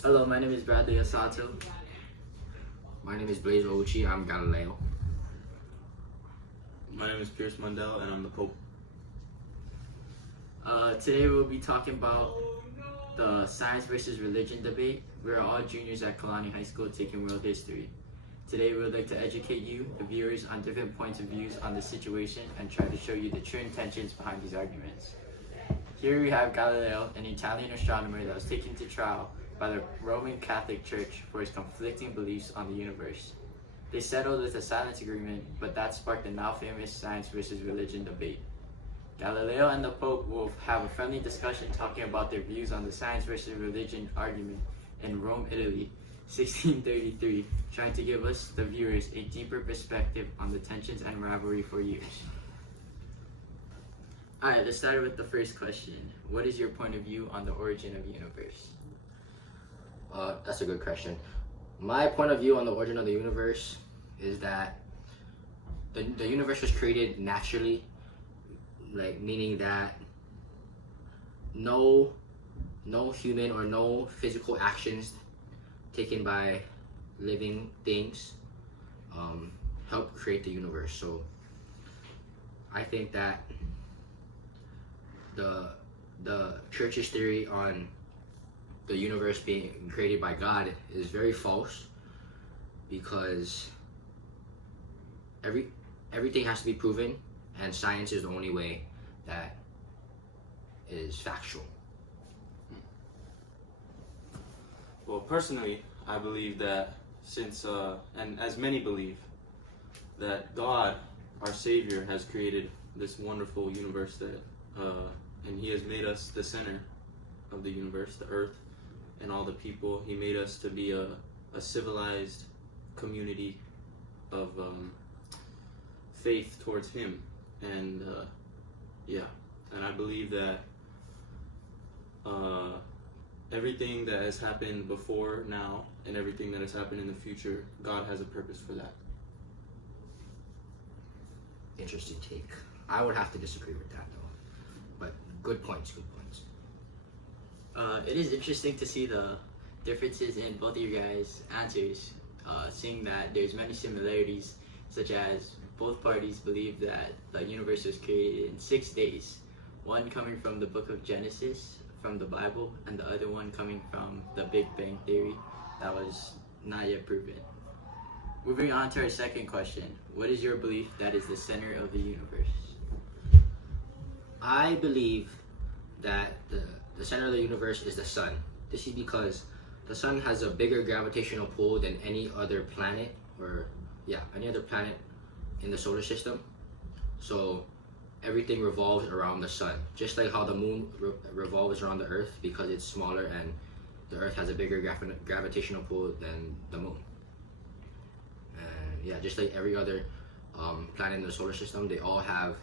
Hello, my name is Bradley Asato. My name is Blaze Ouchi. I'm Galileo. My name is Pierce Mundell, and I'm the Pope. Today we'll be talking about the science versus religion debate. We're all juniors at Kalani High School taking world history. Today we would like to educate you, the viewers, on different points of views on the situation and try to show you the true intentions behind these arguments. Here we have Galileo, an Italian astronomer that was taken to trial by the Roman Catholic Church for his conflicting beliefs on the universe. They settled with a silence agreement, but that sparked the now famous science versus religion debate. Galileo and the Pope will have a friendly discussion talking about their views on the science versus religion argument in Rome, Italy, 1633, trying to give us, the viewers, a deeper perspective on the tensions and rivalry for years. Alright, let's start with the first question. What is your point of view on the origin of the universe? That's a good question. My point of view on the origin of the universe is that the universe was created naturally, meaning that no human or no physical actions taken by living things help create the universe. So I think that the church's theory on the universe being created by God is very false, because everything has to be proven, and science is the only way that is factual. Well, personally, I believe that and as many believe, that God, our Savior, has created this wonderful universe and He has made us the center of the universe, the earth, and all the people. He made us to be a civilized community of faith towards Him, and and I believe that everything that has happened before now and everything that has happened in the future, God has a purpose for that. Interesting take. I would have to disagree with that though, but good points. It is interesting to see the differences in both of your guys' answers, seeing that there's many similarities, such as both parties believe that the universe was created in 6 days, one coming from the book of Genesis, from the Bible, and the other one coming from the Big Bang Theory that was not yet proven. Moving on to our second question, what is your belief that is the center of the universe? I believe that the center of the universe is the sun. This is because the sun has a bigger gravitational pull than any other planet, any other planet in the solar system. So everything revolves around the sun, just like how the moon revolves around the earth, because it's smaller and the earth has a bigger gravitational pull than the moon. And just like every other planet in the solar system, they all have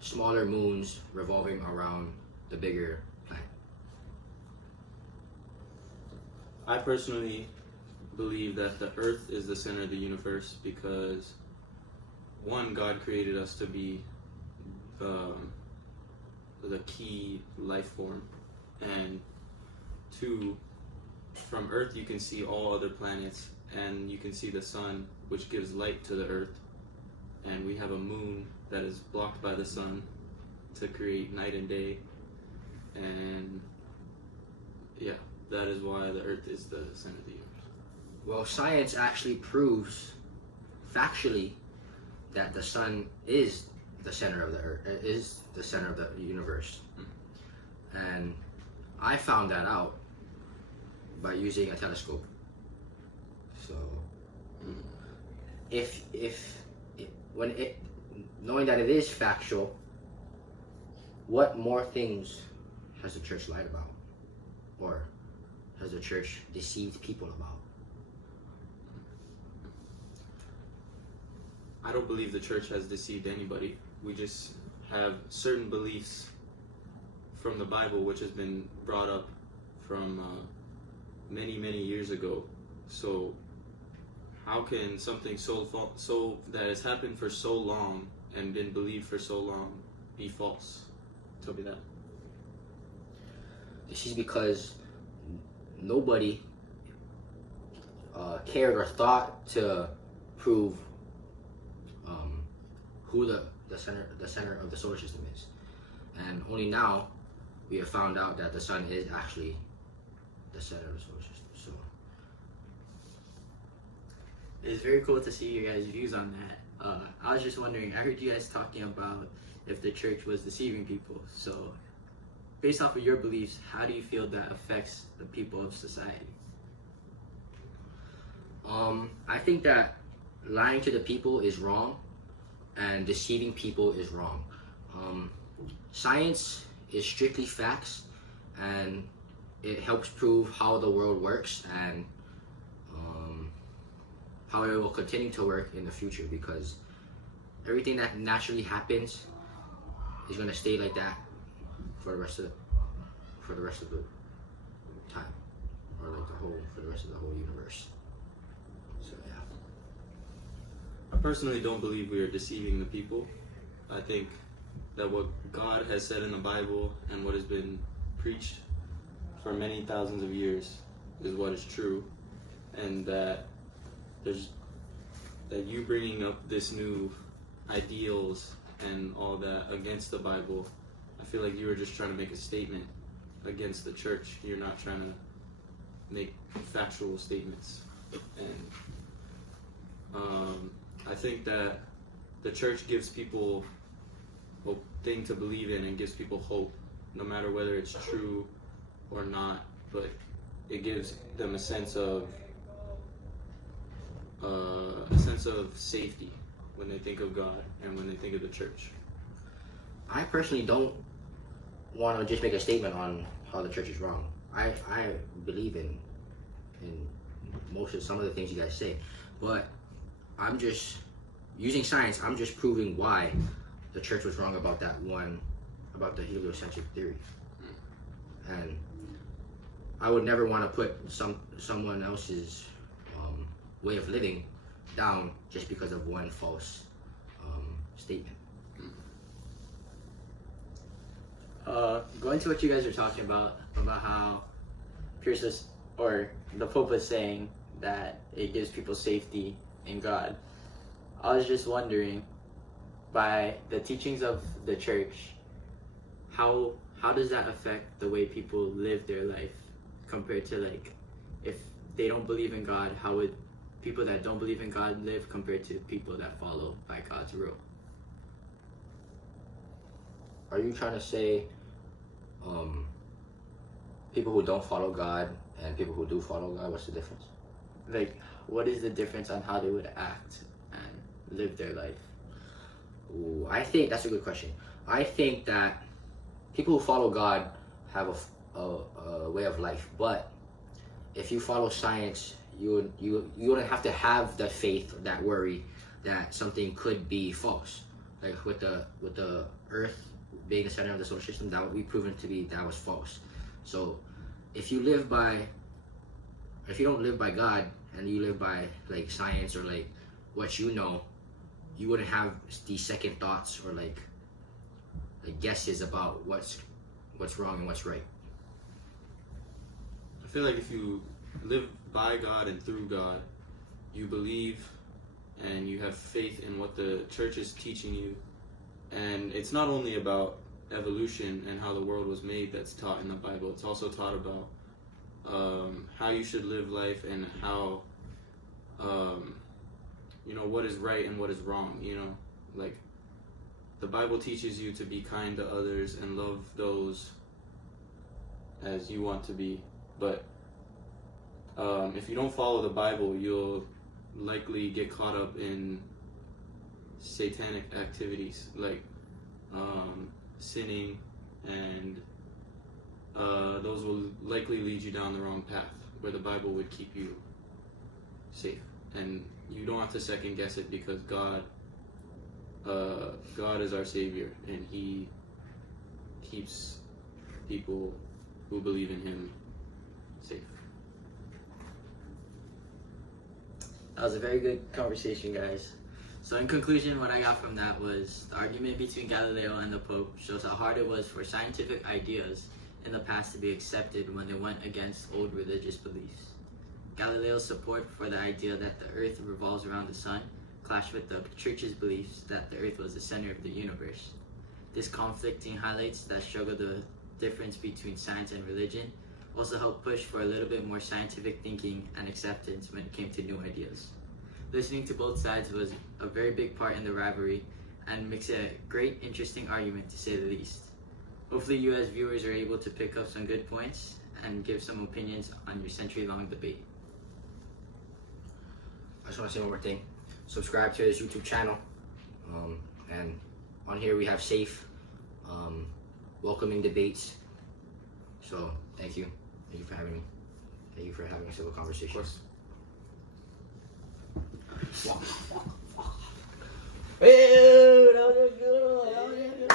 smaller moons revolving around the bigger planet. I personally believe that the earth is the center of the universe because, one, God created us to be the key life form, and two, from earth you can see all other planets, and you can see the sun, which gives light to the earth, and we have a moon that is blocked by the sun to create night and day, and that is why the earth is the center of the universe. Well, science actually proves factually that the sun is the center of the earth, is the center of the universe. And I found that out by using a telescope. So knowing that it is factual, what more things has the church lied about, or has the church deceived people about? I don't believe the church has deceived anybody. We just have certain beliefs from the Bible, which has been brought up from many years ago. So how can something so that has happened for so long and been believed for so long be false? Tell me that. This is because nobody cared or thought to prove who the center of the solar system is. And only now we have found out that the sun is actually the center of the solar system. So It's very cool to see your guys' views on that. I was just wondering, I heard you guys talking about if the church was deceiving people. So, based off of your beliefs, how do you feel that affects the people of society? I think that lying to the people is wrong, and deceiving people is wrong. Science is strictly facts, and it helps prove how the world works and how it will continue to work in the future, because everything that naturally happens is going to stay like that for the rest of the time, or like for the rest of the whole universe. So yeah. I personally don't believe we are deceiving the people. I think that what God has said in the Bible and what has been preached for many thousands of years is what is true, and that you bringing up this new ideals and all that against the Bible, I feel like you were just trying to make a statement against the church. You're not trying to make factual statements. And I think that the church gives people a thing to believe in and gives people hope, no matter whether it's true or not. But it gives them a sense of safety when they think of God and when they think of the church. I personally don't want to just make a statement on how the church is wrong. I believe in some of the things you guys say, but I'm just using science. I'm just proving why the church was wrong about the heliocentric theory. And I would never want to put someone else's way of living down just because of one false statement. Going to what you guys are talking about how Pierce or the Pope was saying that it gives people safety in God. I was just wondering, by the teachings of the church, how does that affect the way people live their life compared to, like, if they don't believe in God, how would people that don't believe in God live compared to people that follow by God's rule? Are you trying to say people who don't follow God and people who do follow God, what's the difference? Like, what is the difference on how they would act and live their life? Ooh, I think that's a good question. I think that people who follow God have a way of life, but if you follow science, you wouldn't have to have that faith, that worry that something could be false. Like with the Earth being the center of the solar system, that would be proven to be that was false. So if you don't live by God and you live by like science or like what you know, you wouldn't have these second thoughts or like guesses about what's wrong and what's right. I feel like if you live by God and through God, you believe and you have faith in what the church is teaching you. And it's not only about evolution and how the world was made that's taught in the Bible. It's also taught about how you should live life and how, what is right and what is wrong. Like the Bible teaches you to be kind to others and love those as you want to be. But if you don't follow the Bible, you'll likely get caught up in satanic activities like sinning, and those will likely lead you down the wrong path where the Bible would keep you safe. And you don't have to second guess it, because God is our Savior, and He keeps people who believe in Him safe. That was a very good conversation, guys. So in conclusion, what I got from that was the argument between Galileo and the Pope shows how hard it was for scientific ideas in the past to be accepted when they went against old religious beliefs. Galileo's support for the idea that the Earth revolves around the sun clashed with the Church's beliefs that the Earth was the center of the universe. This conflicting highlights that struggle the difference between science and religion, also helped push for a little bit more scientific thinking and acceptance when it came to new ideas. Listening to both sides was a very big part in the rivalry and makes it a great, interesting argument to say the least. Hopefully you as viewers are able to pick up some good points and give some opinions on your century-long debate. I just want to say one more thing. Subscribe to this YouTube channel. And on here we have safe, welcoming debates. So thank you. Thank you for having me. Thank you for having a civil conversation. Of course. Ew, that was a good one.